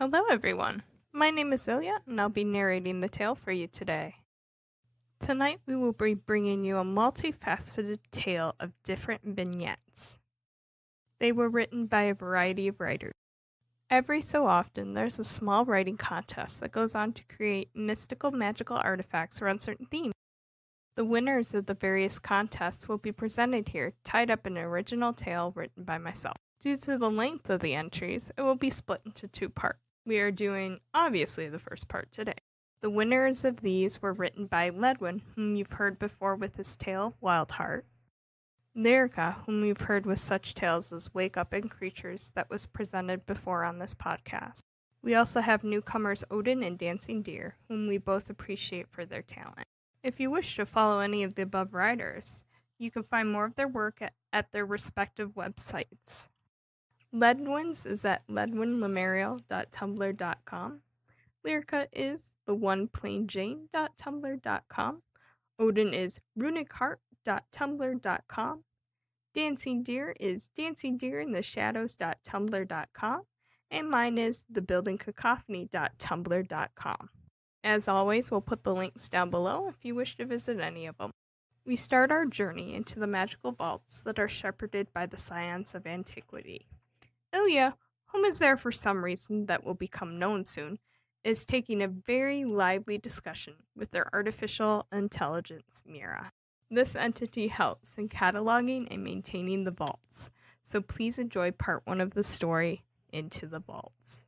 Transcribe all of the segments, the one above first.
Hello everyone, my name is Ilyea and I'll be narrating the tale for you today. Tonight we will be bringing you a multifaceted tale of different vignettes. They were written by a variety of writers. Every so often there's a small writing contest that goes on to create mystical magical artifacts around certain themes. The winners of the various contests will be presented here, tied up in an original tale written by myself. Due to the length of the entries, it will be split into two parts. We are doing, obviously, the first part today. The winners of these were written by Lledwyn, whom you've heard before with his tale, Wildheart. Lyrica, whom you've heard with such tales as Wake Up and Creatures that was presented before on this podcast. We also have newcomers Odin and Dancing Deer, whom we both appreciate for their talent. If you wish to follow any of the above writers, you can find more of their work at their respective websites. Lledwyn's is at ledwynlemarial.tumblr.com. Lyrica is theoneplainjane.tumblr.com. Odin is runicheart.tumblr.com. Dancing Deer is dancingdeerintheshadows.tumblr.com. And mine is thebuildingcacophony.tumblr.com. As always, we'll put the links down below if you wish to visit any of them. We start our journey into the magical vaults that are shepherded by the scions of antiquity. Ilyea, whom is there for some reason that will become known soon, is taking a very lively discussion with their artificial intelligence, Mira. This entity helps in cataloging and maintaining the vaults, so please enjoy part 1 of the story, Into the Vaults.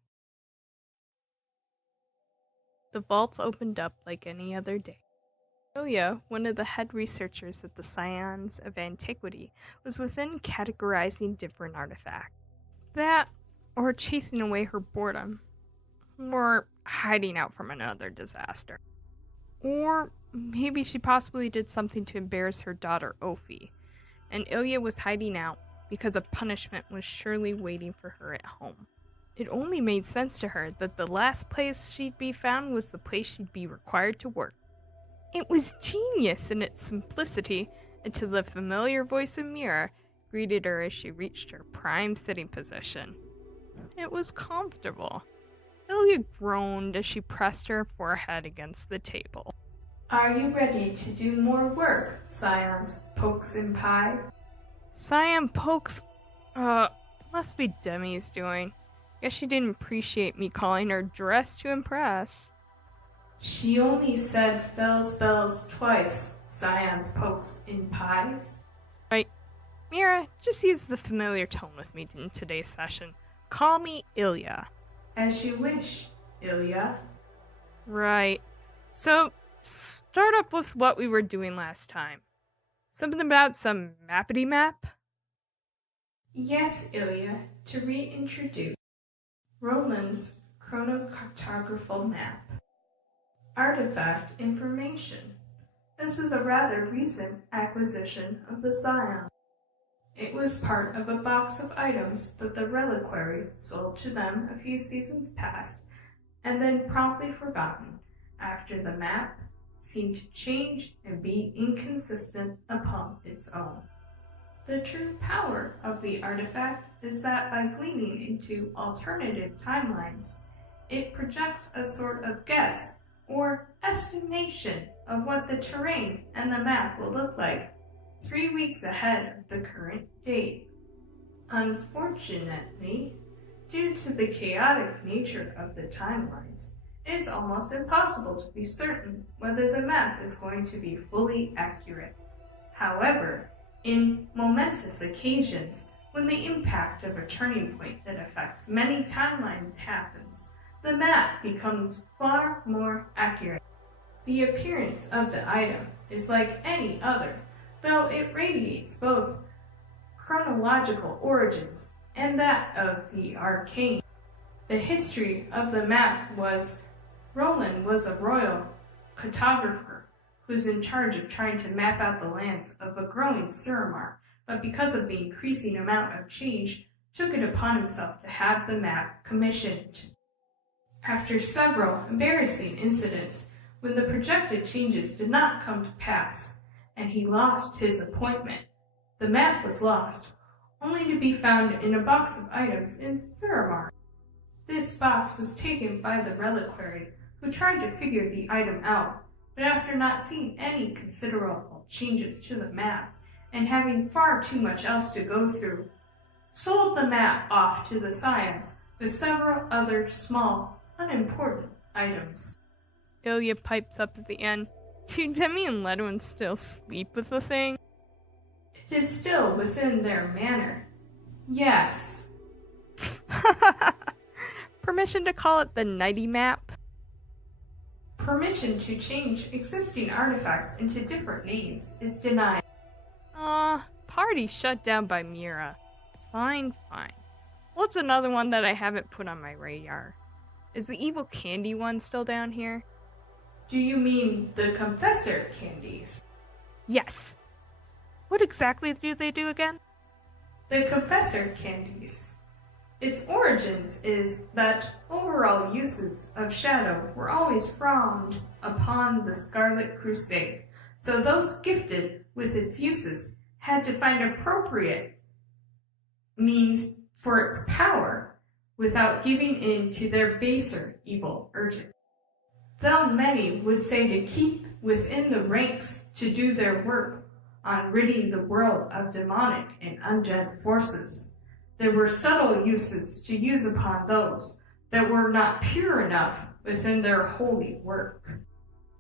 The vaults opened up like any other day. Ilyea, one of the head researchers at the Scions of Antiquity, was within categorizing different artifacts. That, or chasing away her boredom, or hiding out from another disaster. Or maybe she possibly did something to embarrass her daughter Ophi, and Ilyea was hiding out because a punishment was surely waiting for her at home. It only made sense to her that the last place she'd be found was the place she'd be required to work. It was genius in its simplicity, until the familiar voice of Mira greeted her as she reached her prime sitting position. It was comfortable. Ilyea groaned as she pressed her forehead against the table. Are you ready to do more work, Scions, Pokes, and Pie? Scion Pokes, must be Demi's doing. Guess she didn't appreciate me calling her dressed to impress. She only said fells bells twice, Scions, Pokes, and Pies. Right. Mira, just use the familiar tone with me in today's session. Call me Ilyea. As you wish, Ilyea. Right. So, start up with what we were doing last time. Something about some mappity map? Yes, Ilyea, to reintroduce Roland's chronocartographical map. Artifact information. This is a rather recent acquisition of the Scion. It was part of a box of items that the reliquary sold to them a few seasons past, and then promptly forgotten after the map seemed to change and be inconsistent upon its own. The true power of the artifact is that by gleaning into alternative timelines, it projects a sort of guess or estimation of what the terrain and the map will look like 3 weeks ahead of the current date. Unfortunately, due to the chaotic nature of the timelines, it's almost impossible to be certain whether the map is going to be fully accurate. However, in momentous occasions, when the impact of a turning point that affects many timelines happens, the map becomes far more accurate. The appearance of the item is like any other, though it radiates both chronological origins and that of the arcane. The history of the map was Roland was a royal cartographer who was in charge of trying to map out the lands of a growing Suramar, but because of the increasing amount of change, took it upon himself to have the map commissioned. After several embarrassing incidents, when the projected changes did not come to pass, and he lost his appointment, the map was lost, only to be found in a box of items in Suramar. This box was taken by the reliquary, who tried to figure the item out, but after not seeing any considerable changes to the map, and having far too much else to go through, sold the map off to the science with several other small, unimportant items. Ilyea pipes up at the end. Do Demi and Lledwyn still sleep with the thing? It is still within their manor. Yes. Permission to call it the Nighty Map? Permission to change existing artifacts into different names is denied. Party shut down by Mira. Fine. What's another one that I haven't put on my radar? Is the evil candy one still down here? Do you mean the Confessor candies? Yes. What exactly do they do again? The Confessor candies. Its origins is that overall uses of shadow were always frowned upon the Scarlet Crusade, so those gifted with its uses had to find appropriate means for its power without giving in to their baser evil urges. Though many would say to keep within the ranks to do their work on ridding the world of demonic and undead forces, there were subtle uses to use upon those that were not pure enough within their holy work.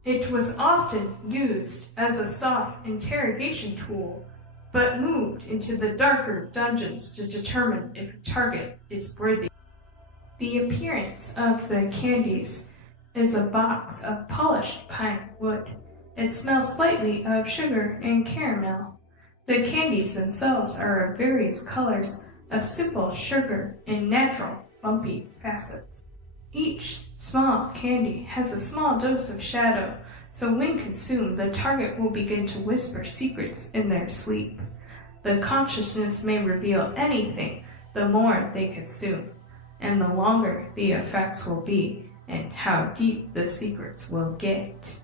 It was often used as a soft interrogation tool, but moved into the darker dungeons to determine if a target is worthy. The appearance of the candies is a box of polished pine wood. It smells slightly of sugar and caramel. The candies themselves are of various colors of simple sugar and natural bumpy facets. Each small candy has a small dose of shadow, so when consumed, the target will begin to whisper secrets in their sleep. The consciousness may reveal anything the more they consume, and the longer the effects will be, and how deep the secrets will get.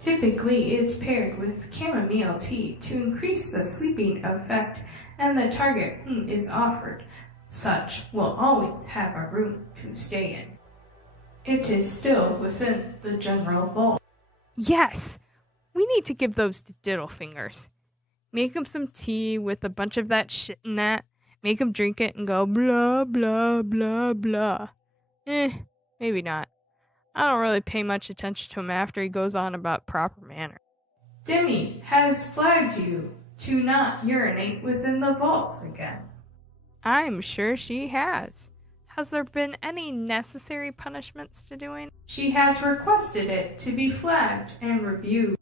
Typically, it's paired with chamomile tea to increase the sleeping effect, and the target whom is offered such will always have a room to stay in. It is still within the general vault. Yes! We need to give those to Diddlefingers. Make him some tea with a bunch of that shit in that. Make him drink it and go blah, blah, blah, blah. Maybe not. I don't really pay much attention to him after he goes on about proper manners. Demi has flagged you to not urinate within the vaults again. I'm sure she has. Has there been any necessary punishments to doing? She has requested it to be flagged and reviewed.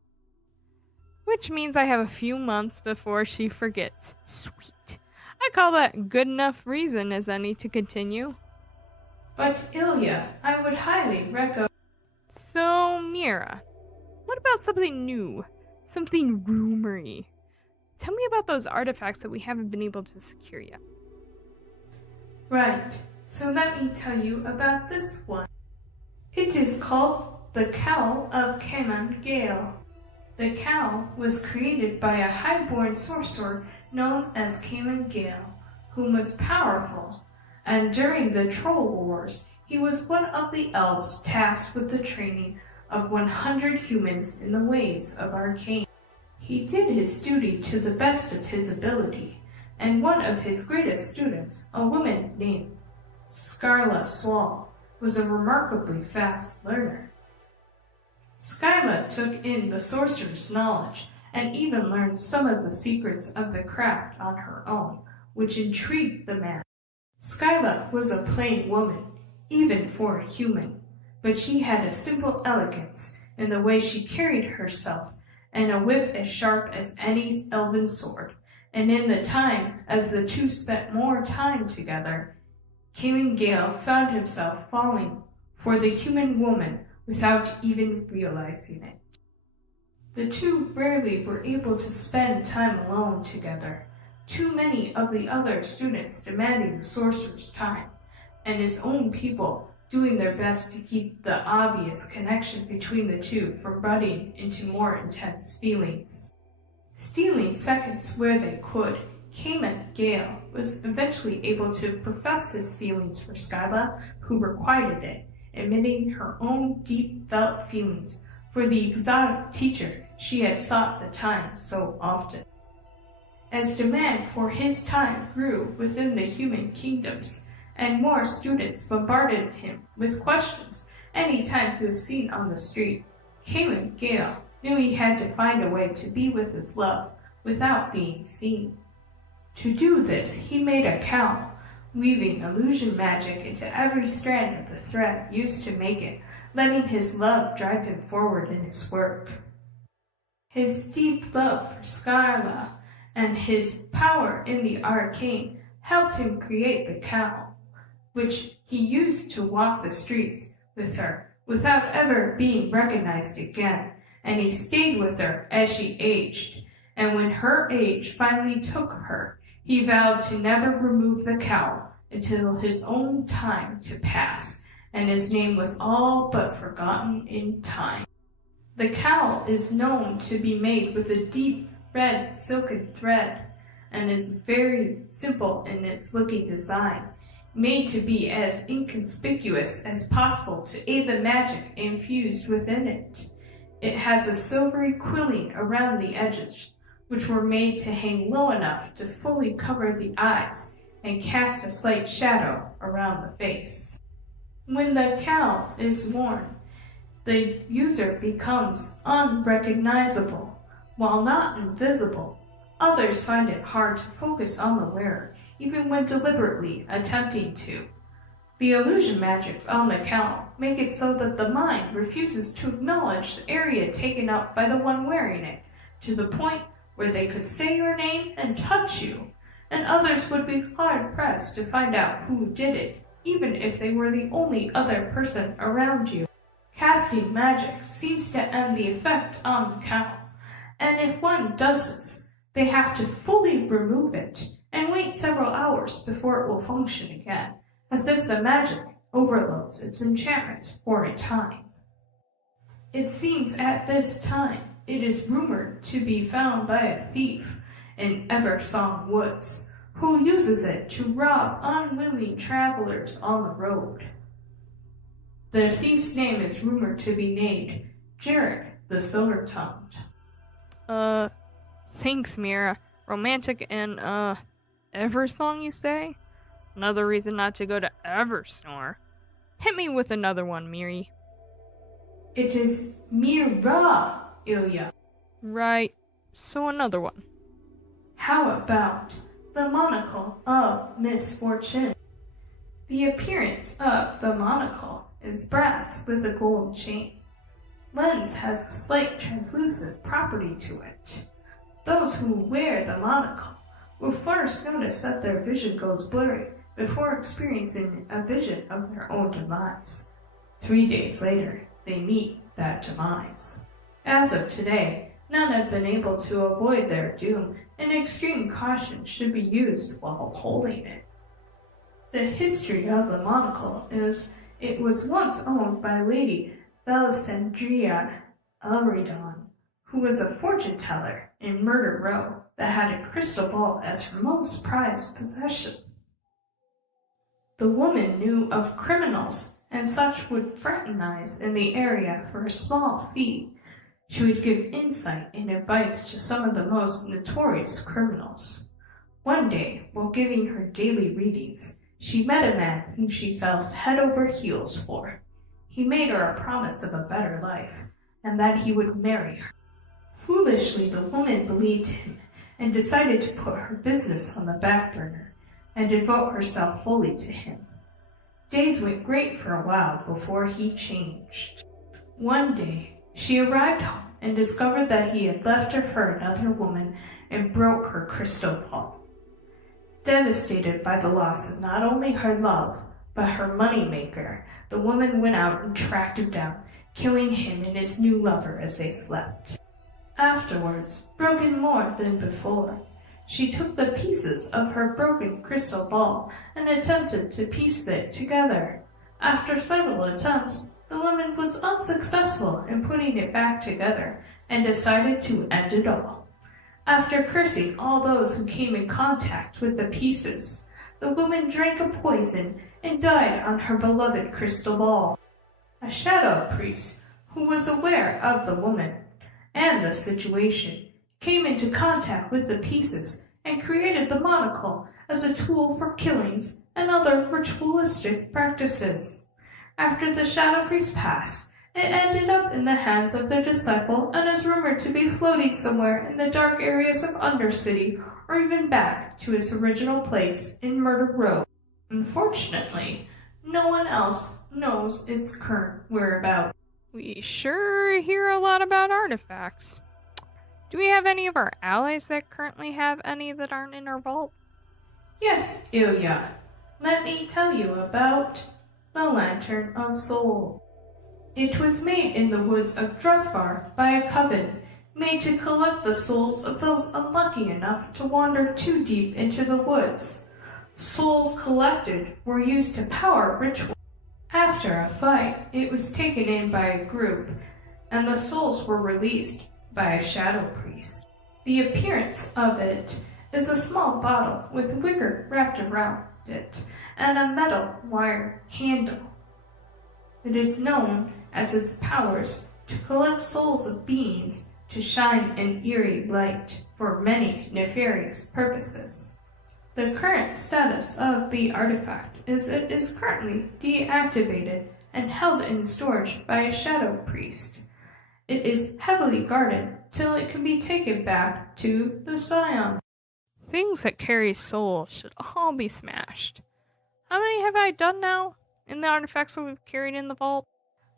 Which means I have a few months before she forgets. Sweet. I call that good enough reason as any to continue. But Ilyea, I would highly recommend. So, Mira, what about something new? Something rumory? Tell me about those artifacts that we haven't been able to secure yet. Right, so let me tell you about this one. It is called the Cowl of Caiman Gale. The cowl was created by a highborn sorcerer known as Caiman Gale, who was powerful, and during the Troll Wars, he was one of the elves tasked with the training of 100 humans in the ways of arcane. He did his duty to the best of his ability, and one of his greatest students, a woman named Scarla Swall, was a remarkably fast learner. Skyla took in the sorcerer's knowledge and even learned some of the secrets of the craft on her own, which intrigued the man. Skyla was a plain woman, even for a human, but she had a simple elegance in the way she carried herself, and a whip as sharp as any elven sword, and in the time as the two spent more time together, Caiman Gale found himself falling for the human woman without even realizing it. The two rarely were able to spend time alone together, too many of the other students demanding the sorcerer's time, and his own people doing their best to keep the obvious connection between the two from budding into more intense feelings. Stealing seconds where they could, Cayman Gale was eventually able to profess his feelings for Skyla, who requited it, admitting her own deep-felt feelings for the exotic teacher she had sought the time so often. As demand for his time grew within the human kingdoms, and more students bombarded him with questions any time he was seen on the street, Cayman Gale knew he had to find a way to be with his love without being seen. To do this, he made a cowl, weaving illusion magic into every strand of the thread used to make it, letting his love drive him forward in his work. His deep love for Skyla and his power in the arcane helped him create the cowl, which he used to walk the streets with her without ever being recognized again, and he stayed with her as she aged, and when her age finally took her, he vowed to never remove the cowl until his own time to pass, and his name was all but forgotten in time. The cowl is known to be made with a deep red silken thread, and is very simple in its looking design, made to be as inconspicuous as possible to aid the magic infused within it. It has a silvery quilling around the edges, which were made to hang low enough to fully cover the eyes and cast a slight shadow around the face. When the cowl is worn, the user becomes unrecognizable, while not invisible. Others find it hard to focus on the wearer, even when deliberately attempting to. The illusion magics on the cowl make it so that the mind refuses to acknowledge the area taken up by the one wearing it, to the point where they could say your name and touch you, and others would be hard-pressed to find out who did it, even if they were the only other person around you. Casting magic seems to end the effect on the cowl, and if one does this, they have to fully remove it and wait several hours before it will function again, as if the magic overloads its enchantments for a time. It seems at this time it is rumored to be found by a thief in Eversong Woods, who uses it to rob unwilling travelers on the road. The thief's name is rumored to be named Jarek the Silver-Tongued. Thanks, Mira. Romantic and, Eversong, you say? Another reason not to go to Eversnore. Hit me with another one, Miri. It is Mira, Ilyea. Right, so another one. How about the monocle of misfortune? The appearance of the monocle is brass with a gold chain. Lens has a slight translucent property to it. Those who wear the monocle will first notice that their vision goes blurry before experiencing a vision of their own demise. 3 days later, they meet that demise. As of today, none have been able to avoid their doom, and extreme caution should be used while holding it. The history of the monocle is it was once owned by Lady Belisandria Elridon, who was a fortune-teller in Murder Row that had a crystal ball as her most prized possession. The woman knew of criminals and such would fraternize in the area for a small fee. She would give insight and advice to some of the most notorious criminals. One day, while giving her daily readings, she met a man whom she fell head over heels for. He made her a promise of a better life, and that he would marry her. Foolishly, the woman believed him and decided to put her business on the back burner and devote herself fully to him. Days went great for a while before he changed. One day, she arrived home and discovered that he had left her for another woman and broke her crystal ball. Devastated by the loss of not only her love, but her money-maker, the woman went out and tracked him down, killing him and his new lover as they slept. Afterwards, broken more than before, she took the pieces of her broken crystal ball and attempted to piece it together. After several attempts, the woman was unsuccessful in putting it back together and decided to end it all. After cursing all those who came in contact with the pieces, the woman drank a poison and died on her beloved crystal ball. A shadow priest, who was aware of the woman and the situation, came into contact with the pieces and created the monocle as a tool for killings and other ritualistic practices. After the shadow priest passed, it ended up in the hands of their disciple and is rumored to be floating somewhere in the dark areas of Undercity or even back to its original place in Murder Row. Unfortunately, no one else knows its current whereabouts. We sure hear a lot about artifacts. Do we have any of our allies that currently have any that aren't in our vault? Yes, Ilyea. Let me tell you about the Lantern of Souls. It was made in the woods of Drusvar by a coven, made to collect the souls of those unlucky enough to wander too deep into the woods. Souls collected were used to power rituals. After a fight, it was taken in by a group, and the souls were released by a shadow priest. The appearance of it is a small bottle with wicker wrapped around it and a metal wire handle. It is known as its powers to collect souls of beings to shine an eerie light for many nefarious purposes. The current status of the artifact is it is currently deactivated and held in storage by a shadow priest. It is heavily guarded till it can be taken back to the Scion. Things that carry souls should all be smashed. How many have I done now in the artifacts that we've carried in the vault?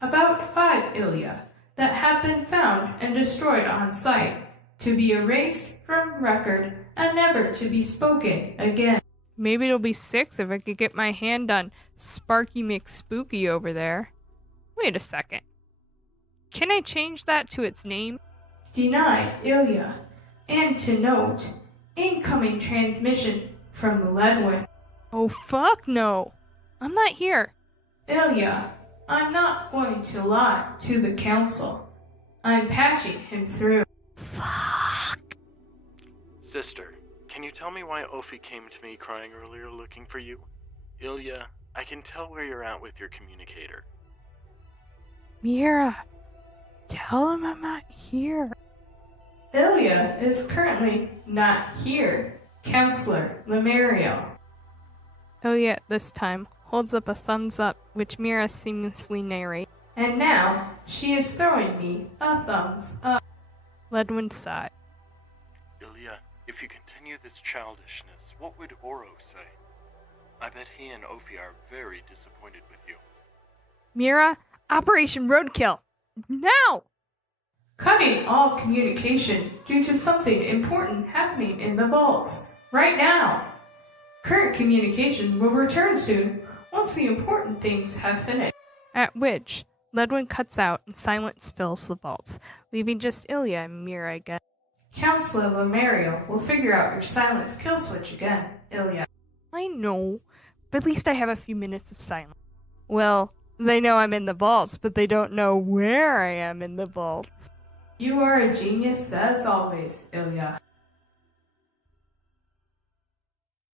About 5, Ilyea, that have been found and destroyed on site, to be erased from record and never to be spoken again. Maybe it'll be 6 if I could get my hand on Sparky McSpooky over there. Wait a second. Can I change that to its name? Denied, Ilyea. And to note, incoming transmission from Lledwyn. Oh fuck no! I'm not here. Ilyea, I'm not going to lie to the council. I'm patching him through. Fuck. Sister, can you tell me why Ophi came to me crying earlier looking for you? Ilyea, I can tell where you're at with your communicator. Mira, tell him I'm not here. Ilyea is currently not here, Counselor Lemuriel. Ilyea this time holds up a thumbs up, which Mira seamlessly narrates. And now she is throwing me a thumbs up. Lledwyn sighed. Ilyea, if you continue this childishness, what would Oro say? I bet he and Ophi are very disappointed with you. Mira, Operation Roadkill! Now! Cutting all communication due to something important happening in the vaults. Right now. Current communication will return soon once the important things have finished. At which, Lledwyn cuts out and silence fills the vaults, leaving just Ilyea and Mira again. Counselor Lemuriel will figure out your silence kill switch again, Ilyea. I know, but at least I have a few minutes of silence. Well, they know I'm in the vaults, but they don't know where I am in the vaults. You are a genius as always, Ilyea.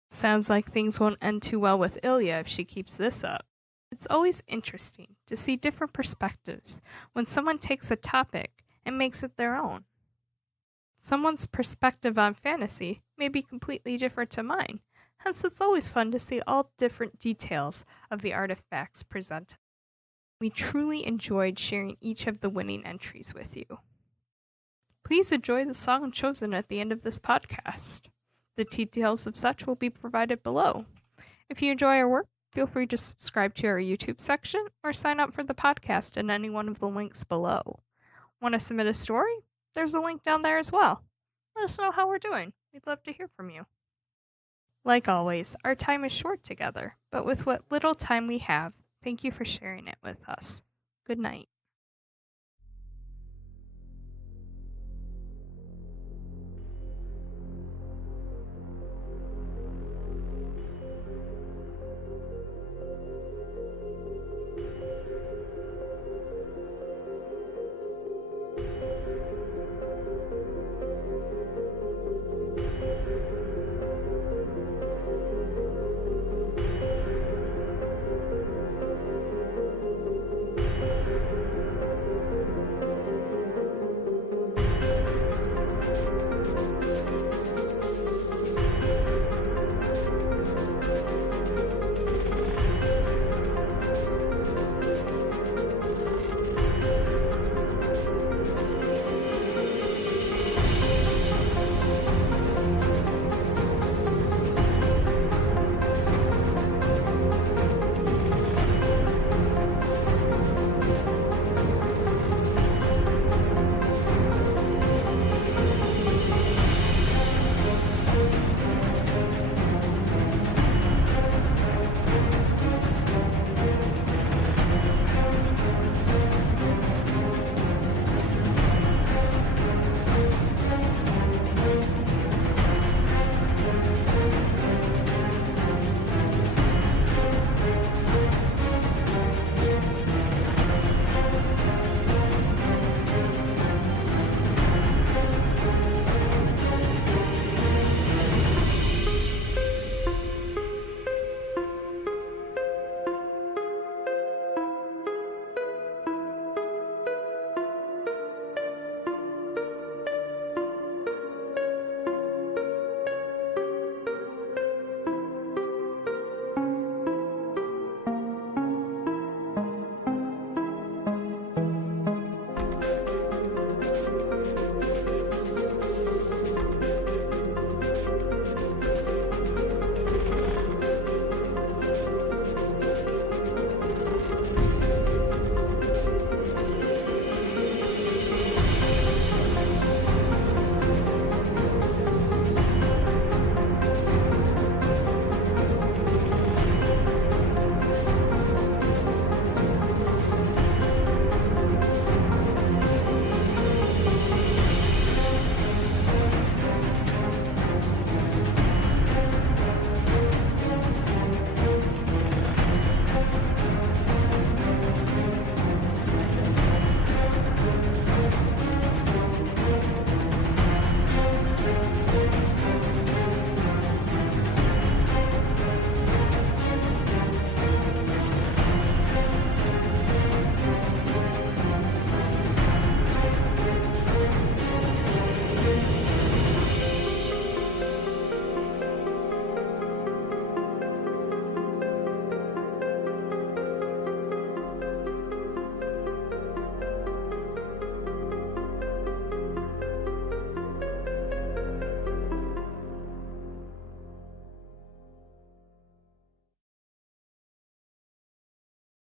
Sounds like things won't end too well with Ilyea if she keeps this up. It's always interesting to see different perspectives when someone takes a topic and makes it their own. Someone's perspective on fantasy may be completely different to mine, hence it's always fun to see all different details of the artifacts presented. We truly enjoyed sharing each of the winning entries with you. Please enjoy the song chosen at the end of this podcast. The details of such will be provided below. If you enjoy our work, feel free to subscribe to our YouTube section or sign up for the podcast in any one of the links below. Want to submit a story? There's a link down there as well. Let us know how we're doing. We'd love to hear from you. Like always, our time is short together, but with what little time we have, thank you for sharing it with us. Good night.